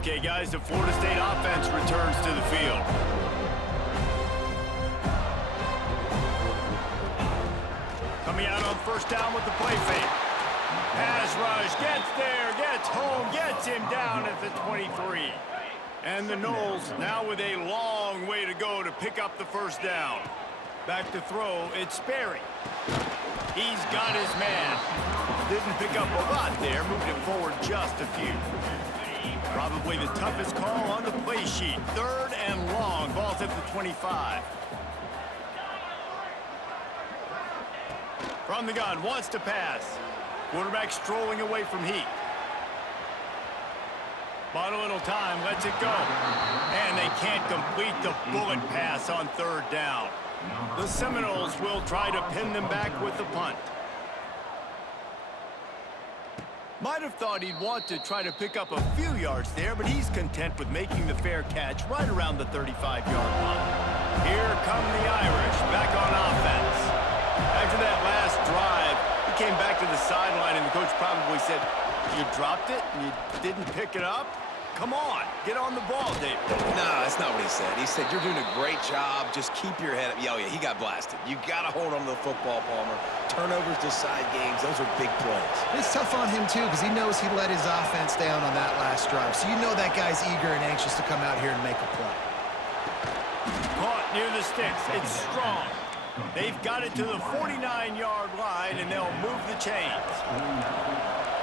Okay, guys, the Florida State offense returns to the field. Coming out on first down with the play fake. Pass rush, gets there, gets home, gets him down at the 23. And the Noles now with a long way to go to pick up the first down. Back to throw, it's Sperry. He's got his man. Didn't pick up a lot there, moved it forward just a few. Probably the toughest call on the play sheet. Third and long, ball's at the 25. From the gun, wants to pass. Quarterback strolling away from Heat. Bought a little time, lets it go. And they can't complete the bullet pass on third down. The Seminoles will try to pin them back with the punt. Might have thought he'd want to try to pick up a few yards there, but he's content with making the fair catch right around the 35-yard line. Here come the Irish, back on offense. After that last drive, he came back to the sideline, and the coach probably said, "You dropped it and you didn't pick it up? Come on, get on the ball, David." No, that's not what he said. He said, "You're doing a great job. Just keep your head up." Oh, yeah, he got blasted. You got to hold on to the football, Palmer. Turnovers decide games. Those are big plays. It's tough on him, too, because he knows he let his offense down on that last drive. So you know that guy's eager and anxious to come out here and make a play. Caught near the sticks. It's strong. They've got it to the 49-yard line, and they'll move the chains.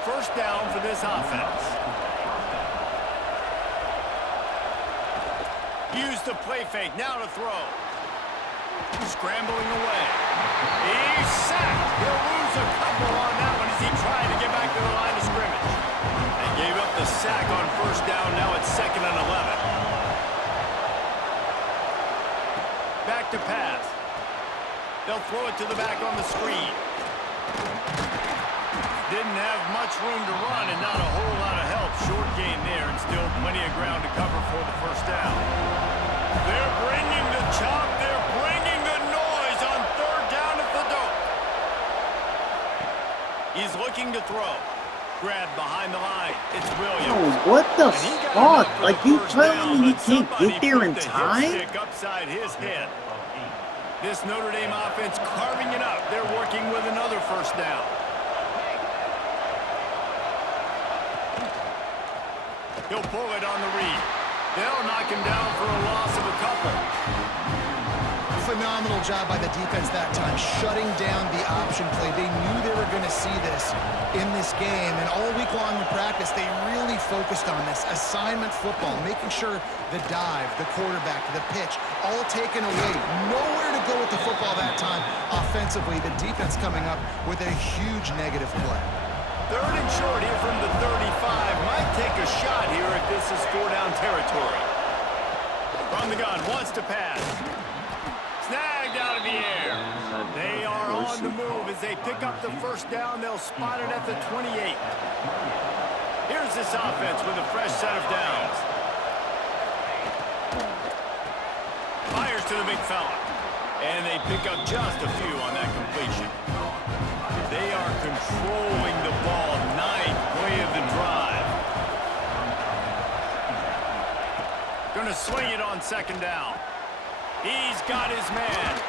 First down for this offense. Use the play fake, now to throw. Scrambling away. He's sacked. He'll lose a couple on that one as he tried to get back to the line of scrimmage. They gave up the sack on first down, now it's 2nd and 11. Back to pass. They'll throw it to the back on the screen. Didn't have much room to run and not a whole lot of help. Short gain there and still plenty of ground to cover for the first down. They're bringing the chop. They're bringing the noise on third down at the dope. He's looking to throw. Grab behind the line. It's Williams. Oh, what the fuck? Like, you telling me he can't get there in time? Upside his head. This Notre Dame offense carving it up. They're working with another first down. He'll pull it on the read. They'll knock him down for a loss of a couple. Phenomenal job by the defense that time, shutting down the option play. They knew they were going to see this in this game, and all week long in practice, they really focused on this. Assignment football, making sure the dive, the quarterback, the pitch, all taken away. Nowhere to go with the football that time. Offensively, the defense coming up with a huge negative play. Third and short here from the 35. Might take a shot here if this is 4-down territory. From the gun, wants to pass. Snagged out of the air. They are on the move as they pick up the first down. They'll spot it at the 28. Here's this offense with a fresh set of downs. Fires to the big fella. And they pick up just a few on that completion. They are controlling the ball. Ninth play of the drive. Gonna swing it on second down. He's got his man.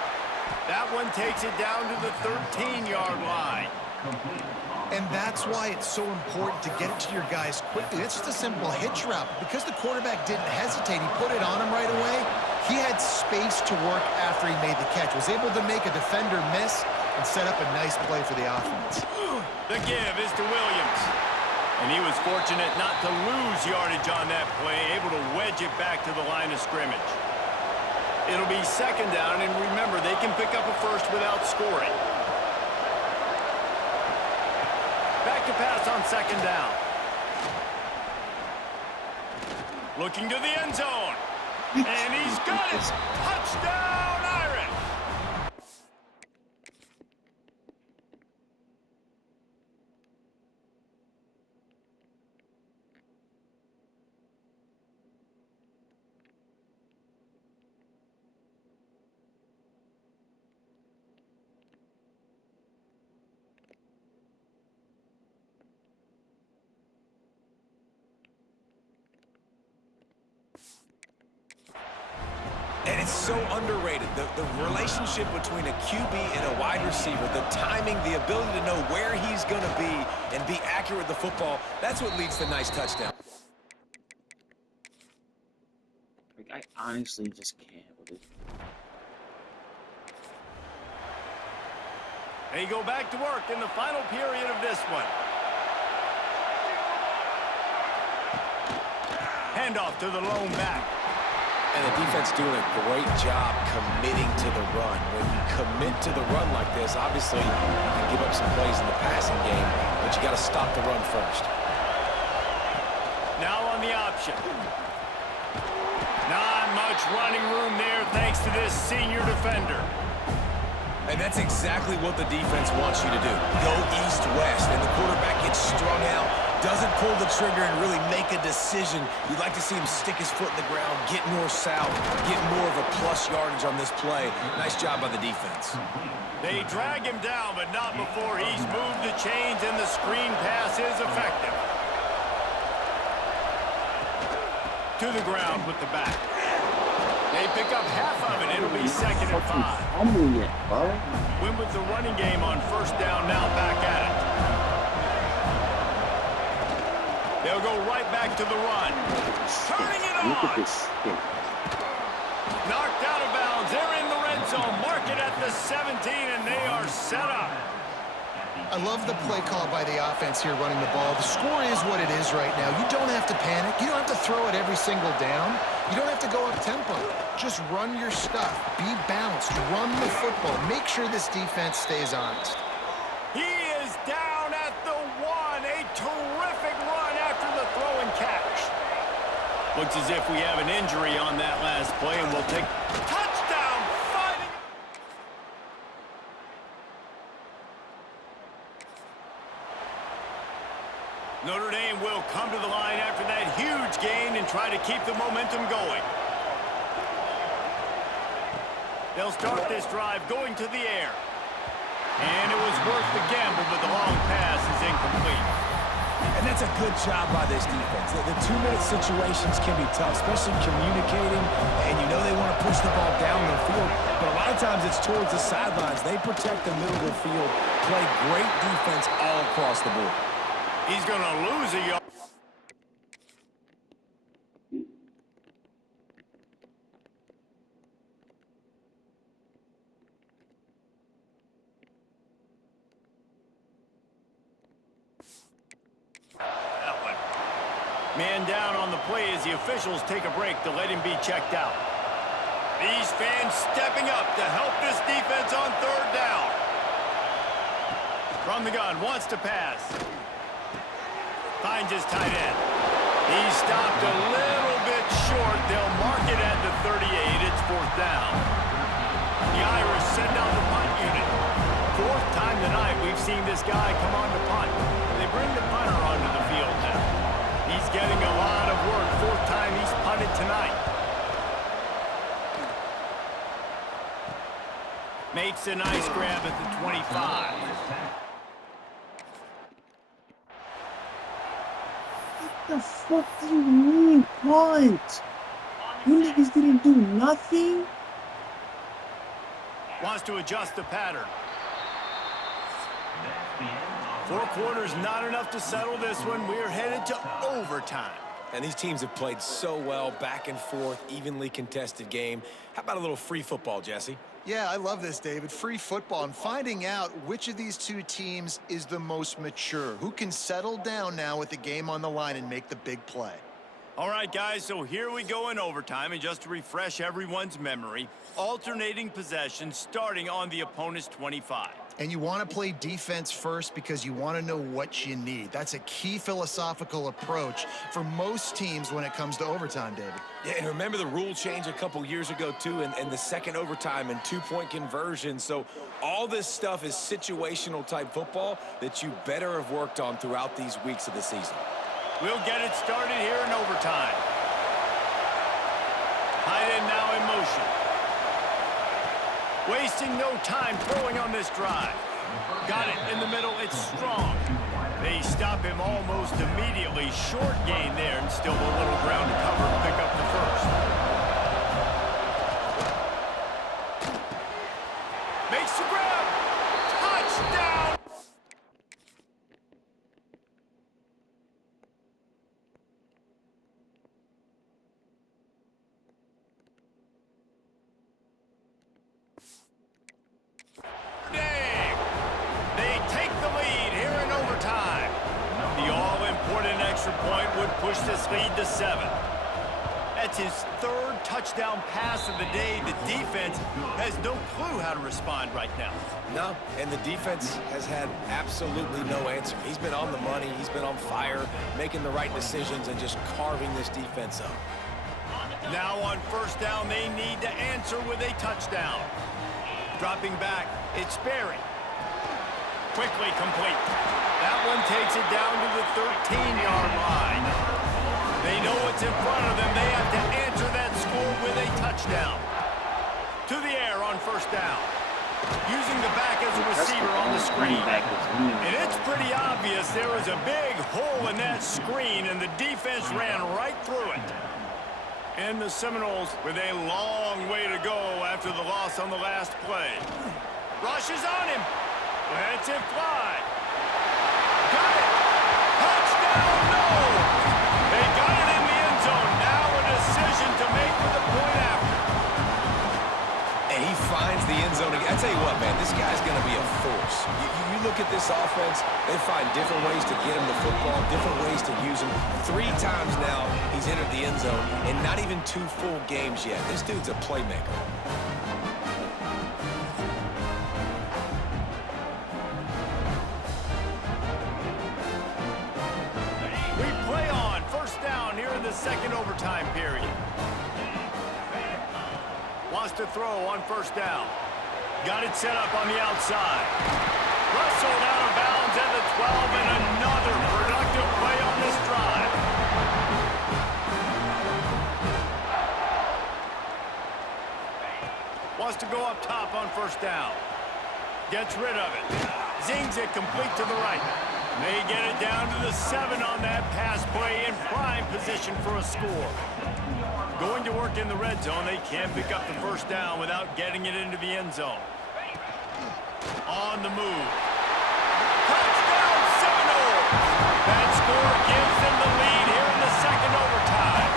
That one takes it down to the 13-yard line. And that's why it's so important to get it to your guys quickly. It's just a simple hitch route. Because the quarterback didn't hesitate, he put it on him right away. He had space to work after he made the catch. Was able to make a defender miss and set up a nice play for the offense. The give is to Williams. And he was fortunate not to lose yardage on that play, able to wedge it back to the line of scrimmage. It'll be second down, and remember, they can pick up a first without scoring. Back to pass on second down. Looking to the end zone. And he's got it. Touchdown, Irish. And it's so underrated. The relationship between a QB and a wide receiver, the timing, the ability to know where he's going to be and be accurate with the football, that's what leads to nice touchdowns. Like, I honestly just can't with it. They go back to work in the final period of this one. Handoff to the lone back. And the defense doing a great job committing to the run. When you commit to the run like this, obviously you can give up some plays in the passing game, but you got to stop the run first. Now on the option. Not much running room there thanks to this senior defender. And that's exactly what the defense wants you to do. Go east-west, and the quarterback gets strung out, doesn't pull the trigger and really make a decision. You'd like to see him stick his foot in the ground, get north-south, get more of a plus yardage on this play. Nice job by the defense. They drag him down, but not before he's moved the chains and the screen pass is effective. To the ground with the back. They pick up half of it. It'll be 2nd and 5. Fumble yet, bro. Win with the running game on first down, now back at it. They'll go right back to the run. Turning it Look at on. this stick. Knocked out of bounds. They're in the red zone. Mark it at the 17, and they are set up. I love the play call by the offense here running the ball. The score is what it is right now. You don't have to panic. You don't have to throw it every single down. You don't have to go up tempo. Just run your stuff. Be balanced. Run the football. Make sure this defense stays honest. He is down at the 1. A terrific run after the throw and catch. Looks as if we have an injury on that last play, and we'll take touchdown fighting. Notre Dame will come to the line after that huge gain and try to keep the momentum going. They'll start this drive going to the air. And it was worth the gamble, but the long pass is incomplete. And that's a good job by this defense. The 2-minute situations can be tough, especially communicating, and you know they want to push the ball down the field, but a lot of times it's towards the sidelines. They protect the middle of the field, play great defense all across the board. He's going to lose a yard. Man down on the play as the officials take a break to let him be checked out. These fans stepping up to help this defense on third down. From the gun, wants to pass. Finds his tight end. He stopped a little bit short. They'll mark it at the 38. It's 4th down. The Irish send out the punt unit. 4th time tonight we've seen this guy come on to punt. They bring the punter onto the field now. He's getting a lot of work. 4th time he's punted tonight. Makes a nice grab at the 25. What the fuck do you mean, punt? You niggas didn't do nothing? Wants to adjust the pattern. 4 quarters, not enough to settle this one. We're headed to overtime. And these teams have played so well, back and forth, evenly contested game. How about a little free football, Jesse? Yeah, I love this, David. Free football and finding out which of these two teams is the most mature. Who can settle down now with the game on the line and make the big play. All right, guys, so here we go in overtime. And just to refresh everyone's memory, alternating possession starting on the opponent's 25. And you want to play defense first because you want to know what you need. That's a key philosophical approach for most teams when it comes to overtime, David. Yeah, and remember the rule change a couple years ago, too, and the second overtime and 2-point conversion. So all this stuff is situational type football that you better have worked on throughout these weeks of the season. We'll get it started here in overtime. Tight end now in motion. Wasting no time throwing on this drive. Got it in the middle. It's strong. They stop him almost immediately. Short gain there and still a little ground to cover to pick up the first. extra point would push this lead to 7. That's his 3rd touchdown pass of the day. The defense has no clue how to respond right now. No, and the defense has had absolutely no answer. He's been on the money, he's been on fire, making the right decisions and just carving this defense up. Now on first down, they need to answer with a touchdown. Dropping back, it's Sperry. Quickly complete. That one takes it down to the 13-yard line. They know what's in front of them. They have to answer that score with a touchdown. To the air on first down. Using the back as a receiver on the screen. And it's pretty obvious there was a big hole in that screen, and the defense ran right through it. And the Seminoles with a long way to go after the loss on the last play. Rush is on him. Lets it fly. Got it. Touchdown, no. They got it in the end zone. Now a decision to make with the point after. And he finds the end zone again. I tell you what, man, this guy's going to be a force. You look at this offense, they find different ways to get him the football, different ways to use him. 3 times now he's entered the end zone, and not even 2 full games yet. This dude's a playmaker. We play on. First down here in the second overtime period. Wants to throw on first down. Got it set up on the outside. Wrestled out of bounds at the 12, and another productive play on this drive. Wants to go up top on first down. Gets rid of it. Zings it complete to the right. They get it down to the 7 on that pass play, in prime position for a score. Going to work in the red zone. They can't pick up the first down without getting it into the end zone. On the move. Touchdown, Seminoles! That score gives them the lead here in the second overtime.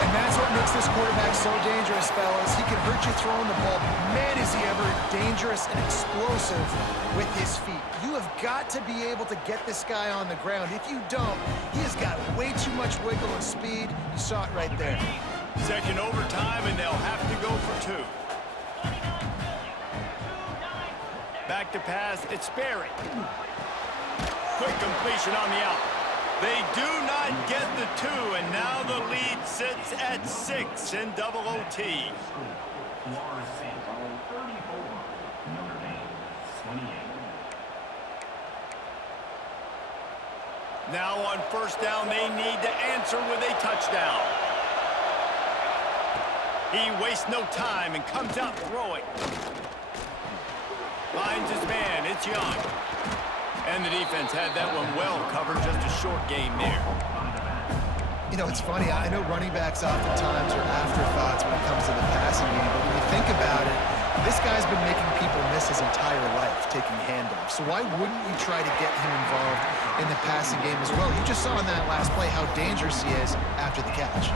And that's what makes this quarterback so dangerous, fellas. He can hurt you throwing the ball. Man, is he ever dangerous and explosive with his feet. You have got to be able to get this guy on the ground. If you don't, he has got way too much wiggle and speed. You saw it right there. Second overtime, and they'll have to go for 2. Back to pass, it's Sperry. Quick completion on the out. They do not get the 2, and now the lead sits at 6 in double OT. Now on first down, they need to answer with a touchdown. He wastes no time and comes out throwing. Finds his man, it's Young. And the defense had that one well covered, just a short game there. You know, it's funny. I know running backs oftentimes are afterthoughts when it comes to the passing game, but when you think about it, this guy's been making people miss his entire life taking handoffs. So why wouldn't you try to get him involved in the passing game as well? You just saw in that last play how dangerous he is after the catch.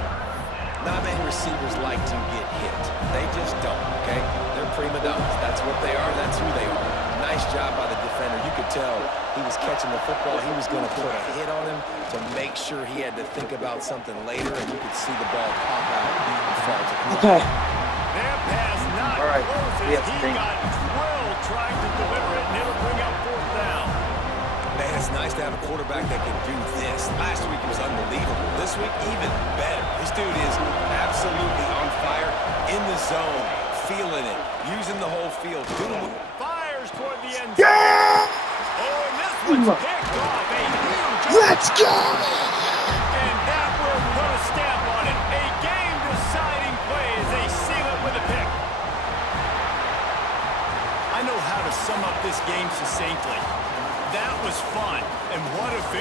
Not many receivers like to get hit. They just don't, okay? They're prima donnas. That's what they are. That's who they are. Nice job by the defender. You could tell he was catching the football. He was going to put a hit on him to make sure he had to think about something later, and you could see the ball pop out and fall to the ground. Okay. Their pass not close as he got drilled trying to deliver it, and it'll bring up fourth down. Man, it's nice to have a quarterback that can do this. Last week was unbelievable. This week, even better. This dude is absolutely on fire, in the zone, feeling it, using the whole field. Fires toward the end zone. Yeah! Oh, and this one's picked off. A huge... Let's go! And that will put a stamp on it. A game-deciding play as they seal it with a pick. I know how to sum up this game succinctly. That was fun, and what a victory.